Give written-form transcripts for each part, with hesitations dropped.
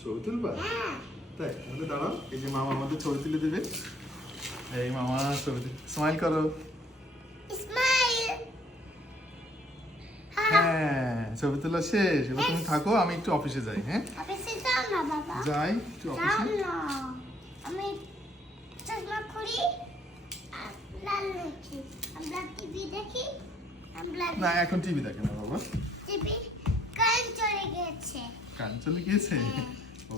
ছবি তুলবা? হ্যাঁ। তাই তাহলে দাঁড়াও, এই যে মামা আমাদের ছবি তুলে দেবে। এই মামা ছবি স্মাইল করো। স্মাইল। হ্যাঁ, ছবি তোলা শেষ। এবার তুমি থাকো, আমি একটু অফিসে যাই। হ্যাঁ, অফিসে যাও না বাবা। যাই একটু যাও অফিসে। না। আমি চশমা খুলি, আমরা দেখি, আমরা টিভি দেখি, আমরা না, এখন টিভি দেখে না বাবা, টিভি কারেন্ট চলে গেছে। কান চলে গিয়েছে। হ্যাঁ। ও,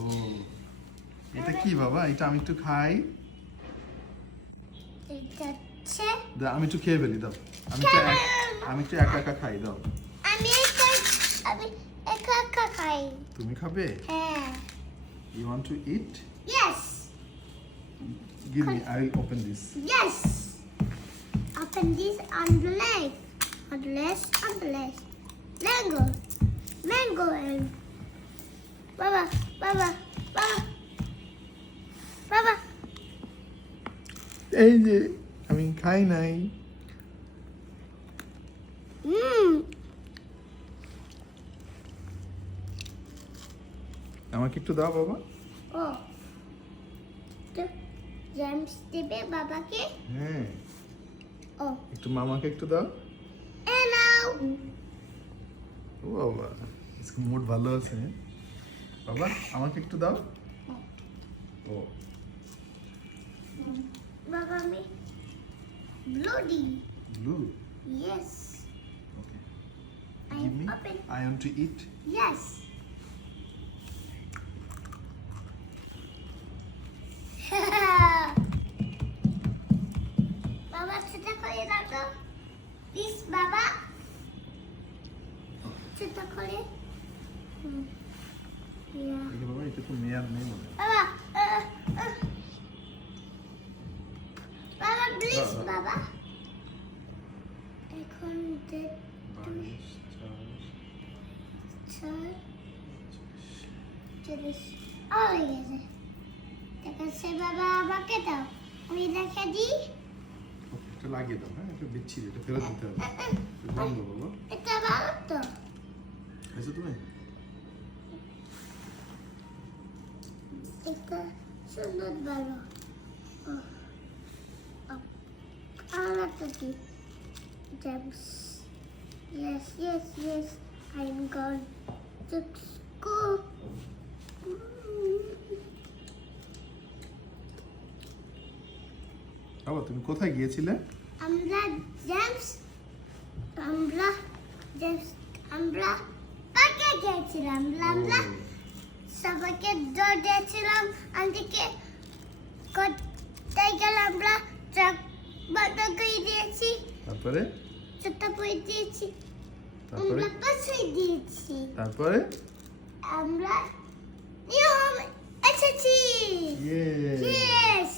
এটা কি বাবা? এটা আমি একটু খাই। এটা হচ্ছে দাও, আমি একটু খেয়ে ফেলি, দাও। আমি একটু একা একা খাই, দাও। আমি একা একা খাই। তুমি খাবে? হ্যাঁ। You want to eat? Yes. Give me, I will open this. Yes. Open this on the leg. On the leg. On the leg. Mango. Mango and Baba. Baba. Baba. Baba. এই যে আমি খাই নাই। Mmm. আমাকে একটু দাও বাবা। Oh. তো জেমস দেবে বাবাকে। হ্যাঁ, Oh. একটু মামাকে একটু দাও। And now. ও বাবা, আজকে মুড ভালো আছে। বাবা, আমাকে একটু দাও। ও, Baba me. Bloody. Blue. Yes. Okay, I give me. open. I want to eat. Yes. Baba, সেটা করে দাও তো। Please, বাবা। সেটা করে। Yeah. দেখে বাবা, এটা তো মেয়ার নেই মনে হয়। বাবা, বাবা, please, বাবা। বাবা। এখন দেখ। 22, 4, 40 হয়ে গেছে। দেখা সে বাবা আমাকে দাও, আমি রেখে দিই। ওকে, এটা লাগিয়ে দাও। হ্যাঁ, এটা বিচ্ছিরি, এটা ফেরত দিতে হবে। এটা বন্ধ বাবা। এটা ভালো তো। খাইছো তুমি? এটা সুন্দর ভালো। আর একটা কি? Gems. Yes, yes, yes. I'm going to school. বাবা, তুমি কোথায় গিয়েছিলে? আমরা জেমস আমরা পার্কে গিয়েছিলাম। আমরা ও, সবাইকে দৌড় দিয়েছিলাম। আমাদেরকে কোথায় গেলাম? আমরা ট্রাক বন্ধ করে দিয়েছি, তারপরে? জুতা পরে দিয়েছি, তারপরে? আমরা পাশে দিয়েছি, তারপরে? আমরা নিয়ম এসেছি। Yes.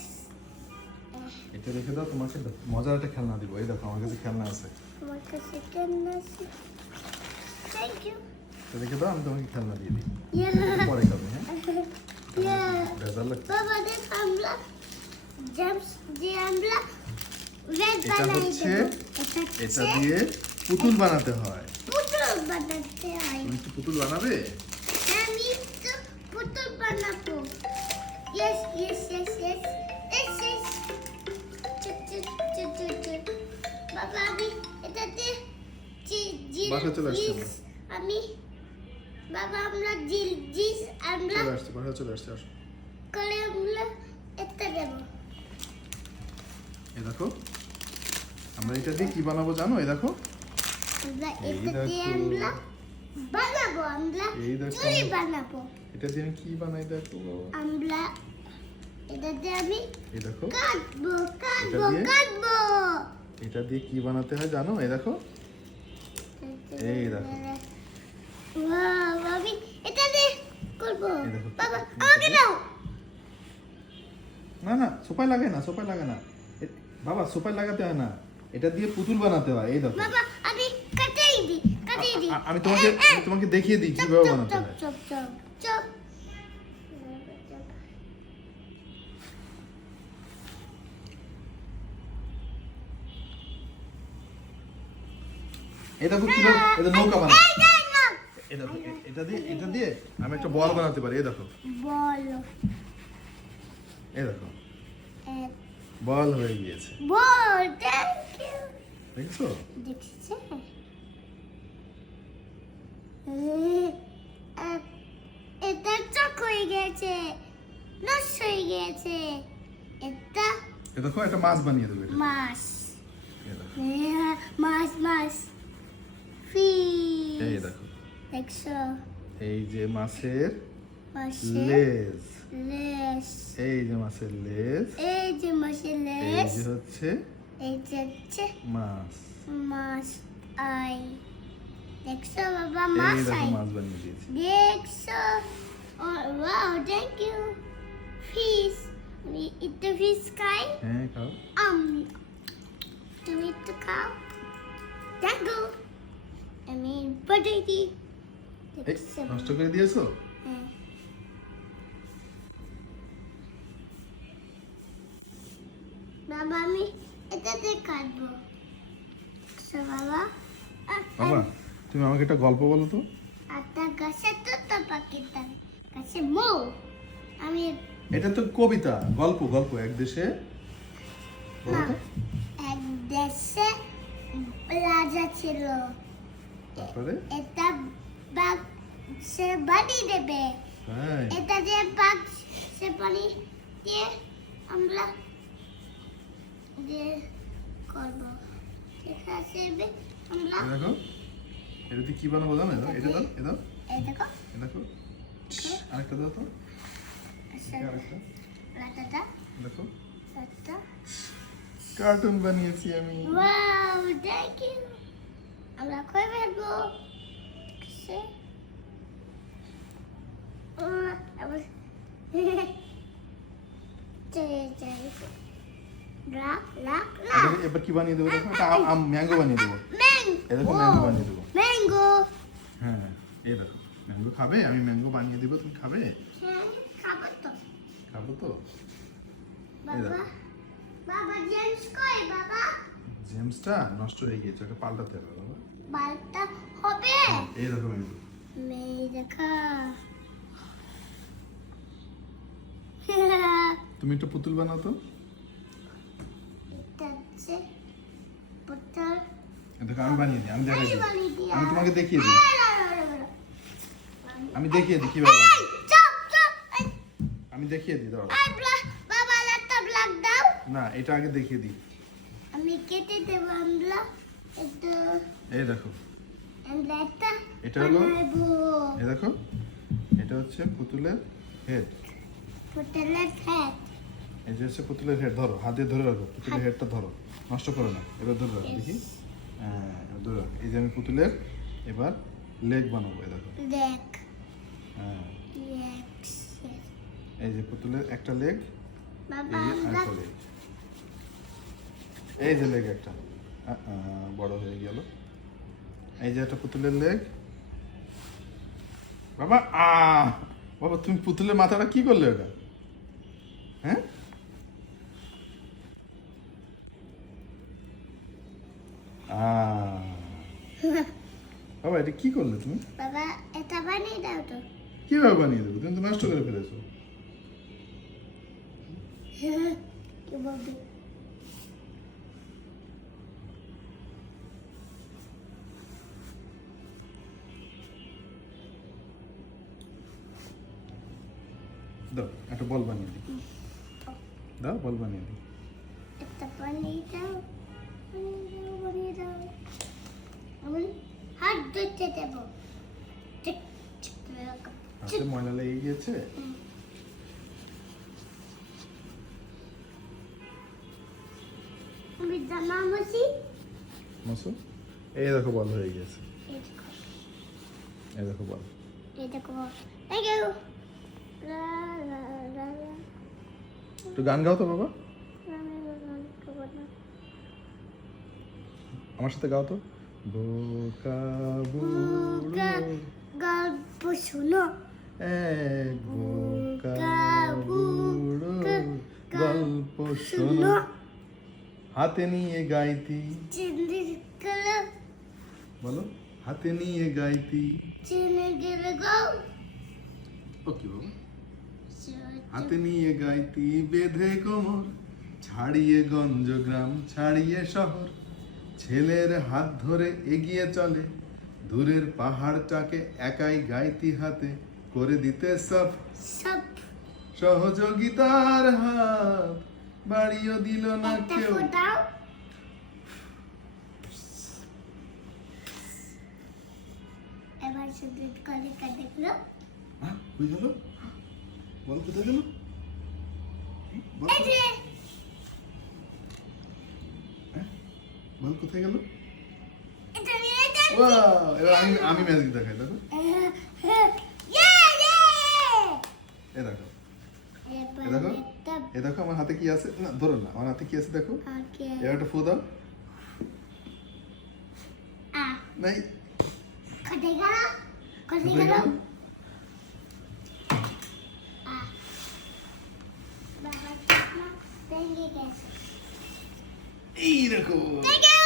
এটা রেখে দাও, তোমাকে মজার একটা খেলনা দিব। এই দেখো, আমার কাছে খেলনা আছে। তোমার কাছে কেমন আছে? Thank you. এটা রেখে দাও, আমি তোমাকে খেলনা দিয়ে দিই। Yeah. পরে খাবে। হ্যাঁ, Yeah. ভেজাল লাগছে। বাবা দেখ, আমরা জেমস দিয়ে আমরা রেড এটা বানাই হচ্ছে, দেব। এটা দিয়ে পুতুল বানাতে হয়। পুতুল বানাতে হয়। তুমি কি পুতুল বানাবে? আমি তো পুতুল বানাবো। Yes, yes, yes, yes. Yes, yes. বাবা, আমি এটাতে বাসা চলে আসছে না। আমি বাবা আমরা জিস আমরা চলে আসছে, বাসা চলে আসছে। আসো, করে আমরা এটা দেব। এই দেখো, আমরা এটা দিয়ে কি বানাবো জানো? এই দেখো, আমরা এই এটা দিয়ে দেখো। আমরা বানাবো, আমরা এই দেখো। চুড়ি বানাবো। এটা দিয়ে আমি কি বানাই দেখো বাবা। আমরা এটা দিয়ে আমি এই দেখো, কাটবো কাটবো এটা দিয়ে? কাটবো। এটা দিয়ে কি বানাতে হয় জানো? এই দেখো, এই দেখো। ওয়াও, আমি এটা দিয়ে করবো। এই দেখো। বাবা আমাকে দাও। না না, সোফায় লাগে না, সোফায় লাগে না। বাবা, সোফায় লাগাতে হয় না, এটা দিয়ে পুতুল বানাতে হয়। এই দেখো, বাবা আমি কাটিয়ে দিই। আমি তোমাকে দেখিয়ে দিই কিভাবে বানাতে হয়। Chop chop chop. এই দেখো কিভাবে, এটা নৌকা বানায়। এই দেখ না। এই দেখো, এটা দিয়ে আমি একটা বল বানাতে পারি। এই দেখো, বলো এই দেখো, বল হয়ে গিয়েছে। বল, থ্যাংক ইউ। দেখছো? দেখছে এটা চক হয়ে গেছে, নষ্ট হয়ে গেছে। এটা এই দেখো, একটা মাছ বানিয়ে দেবো এটা। মাছ, এই দেখো, মাছ মাছ ফিশ। এই দেখো, দেখছো? এই যে মাছের মাছের লেজ, লেজ, এই যে মাছের লেজ, এই যে মাছের এই লেজ, যে হচ্ছে এই যে হচ্ছে মাছ। মাছ আই। দেখছো বাবা, এই মাছ দেখো, আই। মাছ বানিয়ে দিয়েছি। দেখছো? Wow, thank you. ফিশ, আমি একটু ফিশ খাই। হ্যাঁ, খাও। তুমি একটু খাও। দেখো, আমি পাঠাই দিই। এই, দেখছো? নষ্ট করে দিয়েছো? হ্যাঁ। বাবা, আমি এটাতে কাটবো। দেখছো বাবা? বাবা, তুমি আমাকে একটা গল্প বলো তো। একটা গাছে তো পাখিটা গাছে মৌ। আমি এটা তো কবিতা, গল্প গল্প। এক দেশে, বলো তো। এক দেশে রাজা ছিল। তারপরে? এটা বাঘ সে বাড়ি দেবে। তাই? এটা দিয়ে বাঘ সে বাড়ি দিয়ে আমরা দিয়ে করবো। ঠিক আছে, আমরা এই দেখো, এটা দিয়ে কি বানাবো জানো? এটা দাও, এটা দাও, এই দেখো। এটা দেখো। আরেকটা দাও তো। আচ্ছা, এটা আরেকটা। লাটাটা দেখো, একটা। কার্টুন বানিয়েছি আমি। Wow, thank you. আমরা কই ফেলবো? সে আবার এবার কি বানিয়ে দেবো দেখো? একটা ম্যাঙ্গো বানিয়ে দেবো। এই দেখো, ম্যাঙ্গো বানিয়ে দেবো। ম্যাঙ্গো। হ্যাঁ, এই দেখো, ম্যাঙ্গো খাবে? আমি ম্যাঙ্গো বানিয়ে দেবো, তুমি খাবে? হ্যাঁ, খাবো তো। খাবো তো। বাবা, বাবা জেমস কই বাবা? জেমসটা নষ্ট হয়ে গিয়েছে, ওটা পাল্টাতে হবে বাবা। বালটা হবে। এই দেখো ম্যাঙ্গো। মেয়ে দেখা। তুমি একটা পুতুল বানাও তো। এটা হচ্ছে পুতুল। এই দেখো, আমি বানিয়ে দিই, আমি দেখাই দিই। বানিয়ে দিয়া। আমি তোমাকে দেখিয়ে দিই, আমি দেখিয়ে দিই কিভাবে বানায়। Chop chop. আমি দেখিয়ে দিই, দাঁড়াও। বাবা একটা ব্লক দাও। না, এটা আগে দেখিয়ে দিই। আমি কেটে দেবো। আমরা একটু এই দেখো, আমরা একটা এটা হলো? বানাবো। এই দেখো, এটা হচ্ছে পুতুলের হেড। পুতুলের হেড। এই যে হচ্ছে পুতুলের হেড। ধরো, হাত দিয়ে ধরে রাখো, পুতুলের হেডটা ধরো, নষ্ট করো না। এবার ধরে রাখো, দেখি। হ্যাঁ, এবার ধরে রাখো। এই যে আমি পুতুলের এবার লেগ বানাবো। এই দেখো। দেখ। হ্যাঁ, Yes. এই যে পুতুলের একটা লেগ, বাবা এই যে আমরা আরেকটা লেগ। এই যে লেগ একটা বড় হয়ে গেল। এই যে একটা পুতুলের লেগ। বাবা, বাবা, তুমি পুতুলের মাথাটা কি করলে ওটা? হ্যাঁ, বাবা, এটা কি করলে তুমি? বাবা এটা বানিয়ে দাও তো। কিভাবে বানিয়ে দেবো? তুমি তো নষ্ট করে ফেলেছো। কি বলবি? দাও, একটা বল বানিয়ে দিই। দাও, বল বানিয়ে দিই। এটা বানিয়ে দাও, বানিয়ে দাও। আমি হাত ধুতে দেবো। ঠিক ঠিক হাতে ময়লা লেগে গিয়েছে। আমি জামা মুছি। মাসু, এই দেখো, বল হয়ে গেছে। এই দেখো, এই দেখো বল। এই দেখো। Thank you. লা লা লা লা। একটু গান গাও তো বাবা, আমি বললাম তো বলো। আমার সাথে গাও তো। বোকা বুড়ো গল্প শুনো। এক বোকা বুড়ো গল্প শোনো, হাতে নিয়ে গাইতি। চিন্দির কালো। বলো, হাতে নিয়ে গাইতি। চিনে গেলে গো ওকে বাবা। হাতে নিয়ে গাইতি বেঁধে কোমর, ছাড়িয়ে গঞ্জ গ্রাম ছাড়িয়ে শহর, ছেলের হাত ধরে এগিয়ে চলে, দূরের পাহাড়টাকে একাই গাইতি হাতে করে দিতে সব, সব সহযোগিতার হাত বাড়িও দিল না একটা কেউ। ফোটাও এবার শুধু কলিকা দেখলো হ্যাঁ, কই গেল? বল কোথায় গেল? বল এই যে হ্যাঁ? বল কোথায় গেল? এটা নিয়ে যান ওয়াও, এবার আমি ম্যাজিক দেখাই, দেখো। ইয়ে ইয়ে এ দেখো, এবার এ দেখো, একটা এ দেখো আমার হাতে কি আছে। না ধরো না, আমার হাতে কি আছে দেখো। ওকে এবার একটা ফু দাও। আ নাই, কোথায় গেল কোথায় কোথায় গেল গেল? আ বাবা চশমা ভেঙে গেছে এই দেখো। দেখো